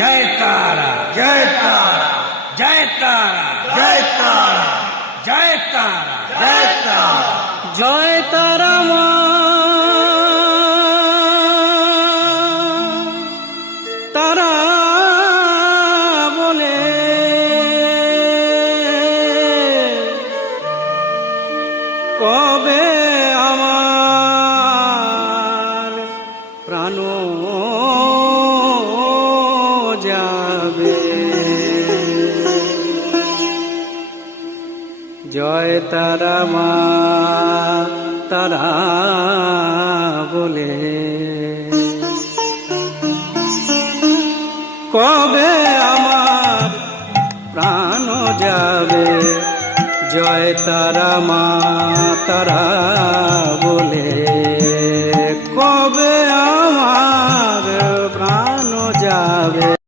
जय तारा जय तारा जय तारा जय तारा जय तारा जय तारा জয় তারা মা তারা বলে কবে আমার প্রাণ যাবে জয় তারা মা তারা বলে কবে আমার প্রাণ যাবে জয় তারা মা তারা বলে কবে আমার প্রাণ যাবে।